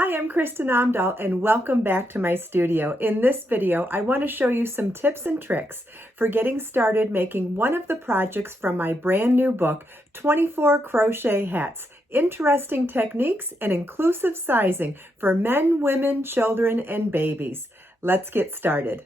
Hi, I'm Kristin Omdahl and welcome back to my studio. In this video, I want to show you some tips and tricks for getting started making one of the projects from my brand new book, 24 Crochet Hats, Interesting Techniques and Inclusive Sizing for Men, Women, Children, and Babies. Let's get started.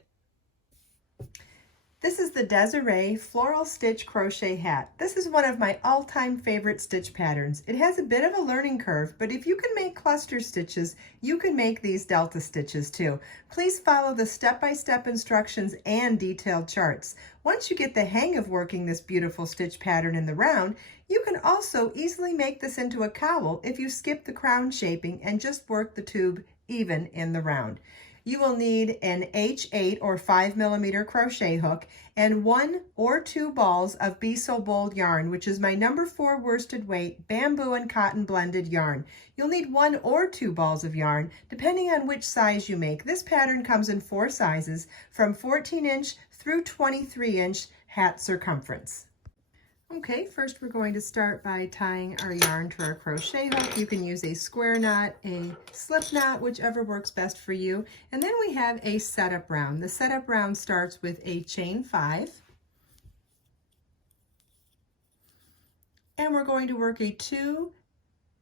This is the Desiree Floral Stitch Crochet Hat. This is one of my all-time favorite stitch patterns. It has a bit of a learning curve, but if you can make cluster stitches, you can make these delta stitches too. Please follow the step-by-step instructions and detailed charts. Once you get the hang of working this beautiful stitch pattern in the round, you can also easily make this into a cowl if you skip the crown shaping and just work the tube even in the round. You will need an H8 or 5mm crochet hook and 1 or 2 balls of Be So Bold yarn, which is my number 4 worsted weight bamboo and cotton blended yarn. You'll need 1 or 2 balls of yarn, depending on which size you make. This pattern comes in 4 sizes, from 14-inch through 23-inch hat circumference. Okay, first we're going to start by tying our yarn to our crochet hook. You can use a square knot, a slip knot, whichever works best for you. And then we have a setup round. The setup round starts with a chain 5. And we're going to work a 2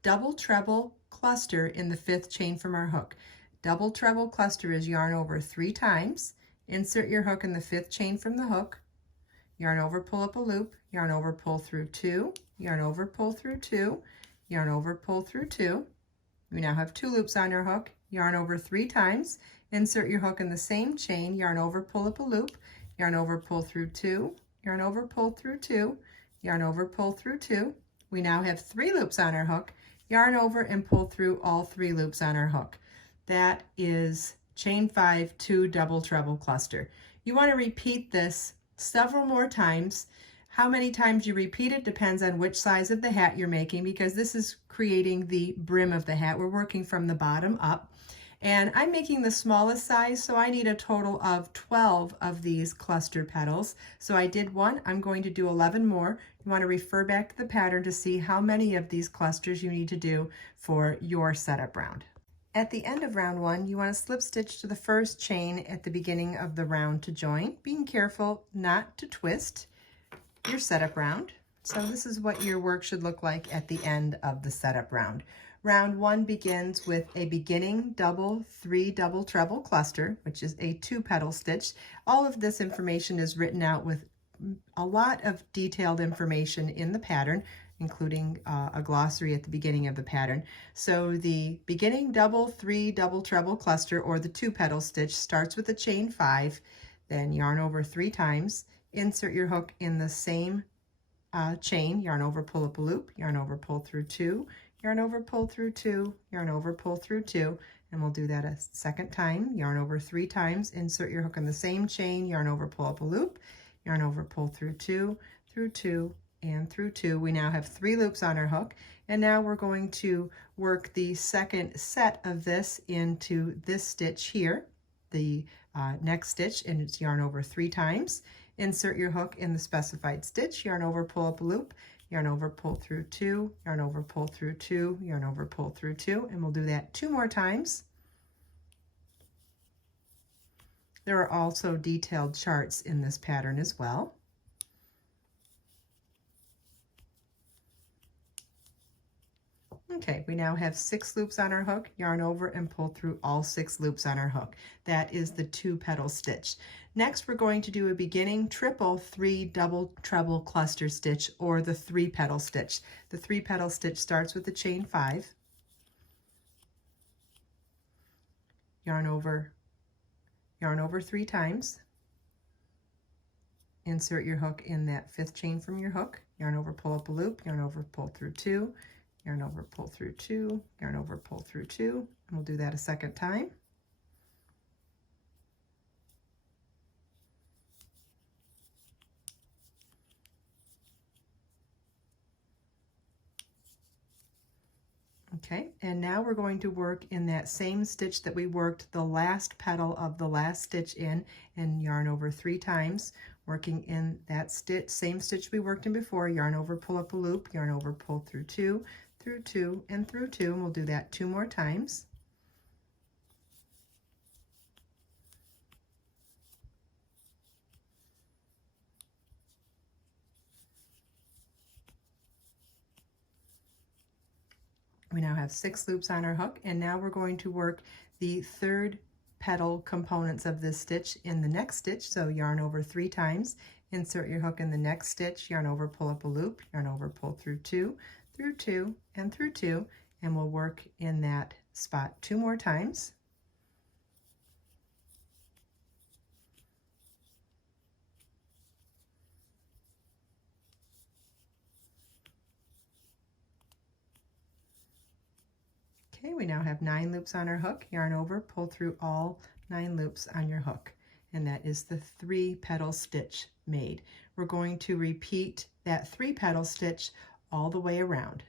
double treble cluster in the 5th chain from our hook. Double treble cluster is yarn over 3 times. Insert your hook in the 5th chain from the hook. Yarn over, pull up a loop, yarn over, pull through 2, yarn over, pull through 2, yarn over, pull through 2. We now have 2 loops on your hook, yarn over 3 times, insert your hook in the same chain, yarn over, pull up a loop, yarn over, pull through 2, yarn over, pull through 2, yarn over, pull through 2. We now have 3 loops on our hook, yarn over and pull through all 3 loops on our hook. That is chain 5, 2 double treble cluster. You want to repeat this several more times. How many times you repeat it depends on which size of the hat you're making, because this is creating the brim of the hat. We're working from the bottom up, and I'm making the smallest size, so I need a total of 12 of these cluster petals. So I did 1, I'm going to do 11 more. You want to refer back to the pattern to see how many of these clusters you need to do for your setup round. At the end of round 1, you want to slip stitch to the first chain at the beginning of the round to join, being careful not to twist your setup round. So this is what your work should look like at the end of the setup round. Round 1 begins with a beginning double 3 double treble cluster, which is a 2 petal stitch. All of this information is written out with a lot of detailed information in the pattern, including a glossary at the beginning of the pattern. So the beginning double 3 double treble cluster, or the 2 petal stitch, starts with a chain 5, then yarn over 3 times, insert your hook in the same chain, yarn over, pull up a loop, yarn over, pull through 2, yarn over, pull through 2, yarn over, pull through 2, and we'll do that a second time. Yarn over 3 times, insert your hook in the same chain, yarn over, pull up a loop, yarn over, pull through 2, through 2, and through 2. We now have 3 loops on our hook, and now we're going to work the second set of this into this stitch here, the next stitch, and it's yarn over 3 times. Insert your hook in the specified stitch, yarn over, pull up a loop, yarn over, pull through 2, yarn over, pull through 2, yarn over, pull through 2, and we'll do that 2 more times. There are also detailed charts in this pattern as well. Okay, we now have 6 loops on our hook, yarn over and pull through all 6 loops on our hook. That is the 2 petal stitch. Next, we're going to do a beginning triple 3 double treble cluster stitch, or the 3 petal stitch. The 3 petal stitch starts with the chain 5, yarn over 3 times, insert your hook in that 5th chain from your hook, yarn over, pull up a loop, yarn over, pull through 2, yarn over, pull through 2, yarn over, pull through 2, and we'll do that a second time. Okay, and now we're going to work in that same stitch that we worked the last petal of the last stitch in, and yarn over 3 times, working in that stitch, same stitch we worked in before, yarn over, pull up a loop, yarn over, pull through 2, through 2, and through 2, and we'll do that 2 more times. We now have 6 loops on our hook, and now we're going to work the third petal components of this stitch in the next stitch. So yarn over 3 times, insert your hook in the next stitch, yarn over, pull up a loop, yarn over, pull through 2, through 2, and through 2, and we'll work in that spot 2 more times. Okay, we now have 9 loops on our hook, yarn over, pull through all 9 loops on your hook, and that is the 3 petal stitch made. We're going to repeat that 3 petal stitch all the way around.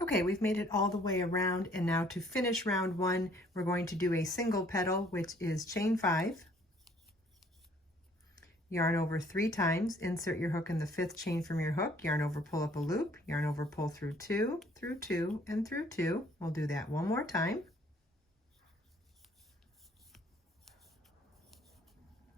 Okay, we've made it all the way around, and now to finish round 1, we're going to do a single petal, which is chain 5. Yarn over 3 times, insert your hook in the 5th chain from your hook, yarn over, pull up a loop, yarn over, pull through 2, through 2, and through 2. We'll do that one more time.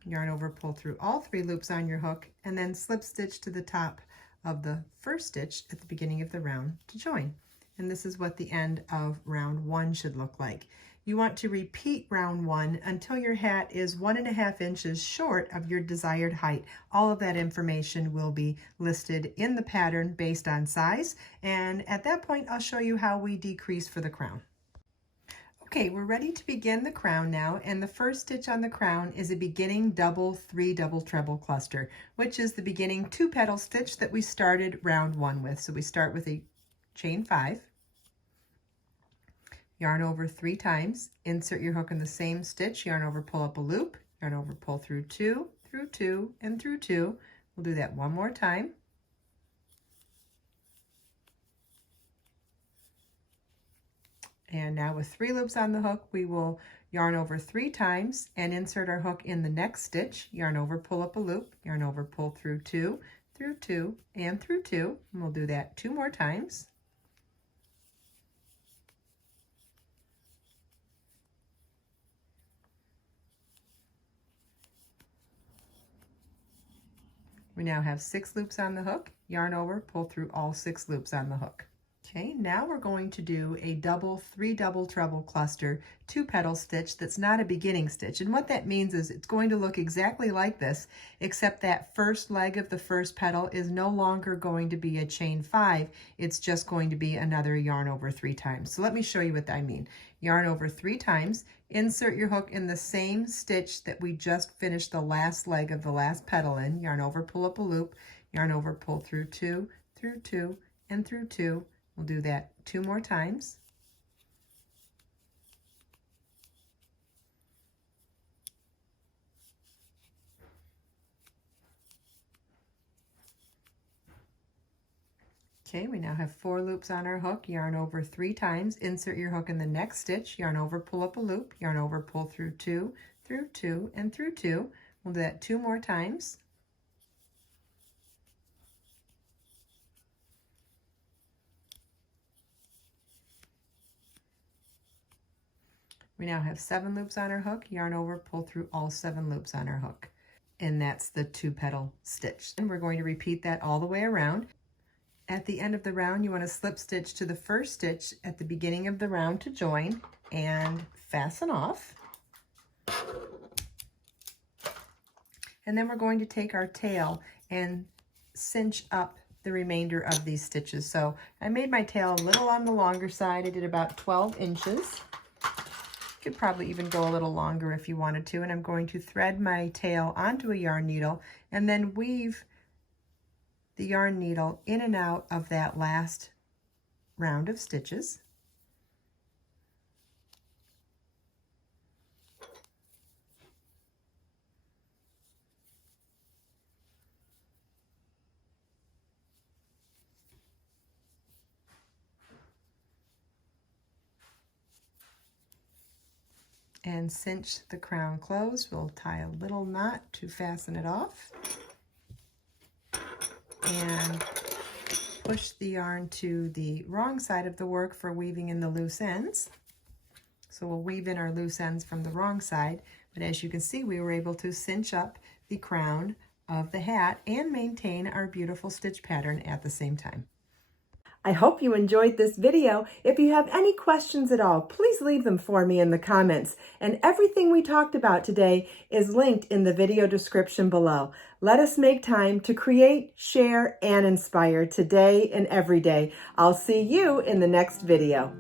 Yarn over, pull through all 3 loops on your hook, and then slip stitch to the top of the first stitch at the beginning of the round to join. And this is what the end of round 1 should look like. You want to repeat round 1 until your hat is 1.5 inches short of your desired height. All of that information will be listed in the pattern based on size, and at that point I'll show you how we decrease for the crown. Okay, we're ready to begin the crown now, and the first stitch on the crown is a beginning double 3 double treble cluster, which is the beginning 2 petal stitch that we started round 1 with. So we start with a chain 5. Yarn over 3 times, insert your hook in the same stitch, yarn over, pull up a loop, yarn over, pull through 2, through 2, and through 2. We'll do that one more time. And now with 3 loops on the hook, we will yarn over 3 times and insert our hook in the next stitch, yarn over, pull up a loop, yarn over, pull through 2, through 2, and through 2. And we'll do that 2 more times. We now have 6 loops on the hook, yarn over, pull through all 6 loops on the hook. Okay, now we're going to do a double 3 double treble cluster 2 petal stitch that's not a beginning stitch. And what that means is it's going to look exactly like this, except that first leg of the first petal is no longer going to be a chain 5. It's just going to be another yarn over 3 times. So let me show you what I mean. Yarn over 3 times, insert your hook in the same stitch that we just finished the last leg of the last petal in, yarn over, pull up a loop, yarn over, pull through 2, through 2, and through 2. We'll do that 2 more times. Okay, we now have 4 loops on our hook, yarn over 3 times, insert your hook in the next stitch, yarn over, pull up a loop, yarn over, pull through 2, through 2, and through 2. We'll do that 2 more times. We now have 7 loops on our hook, yarn over, pull through all 7 loops on our hook. And that's the 2 petal stitch. And we're going to repeat that all the way around. At the end of the round, you want to slip stitch to the first stitch at the beginning of the round to join and fasten off. And then we're going to take our tail and cinch up the remainder of these stitches. So I made my tail a little on the longer side. I did about 12 inches. You could probably even go a little longer if you wanted to. And I'm going to thread my tail onto a yarn needle and then weave the yarn needle in and out of that last round of stitches. And cinch the crown closed. We'll tie a little knot to fasten it off. And push the yarn to the wrong side of the work for weaving in the loose ends. So we'll weave in our loose ends from the wrong side, but as you can see, we were able to cinch up the crown of the hat and maintain our beautiful stitch pattern at the same time. I hope you enjoyed this video. If you have any questions at all, please leave them for me in the comments. And everything we talked about today is linked in the video description below. Let us make time to create, share, and inspire today and every day. I'll see you in the next video.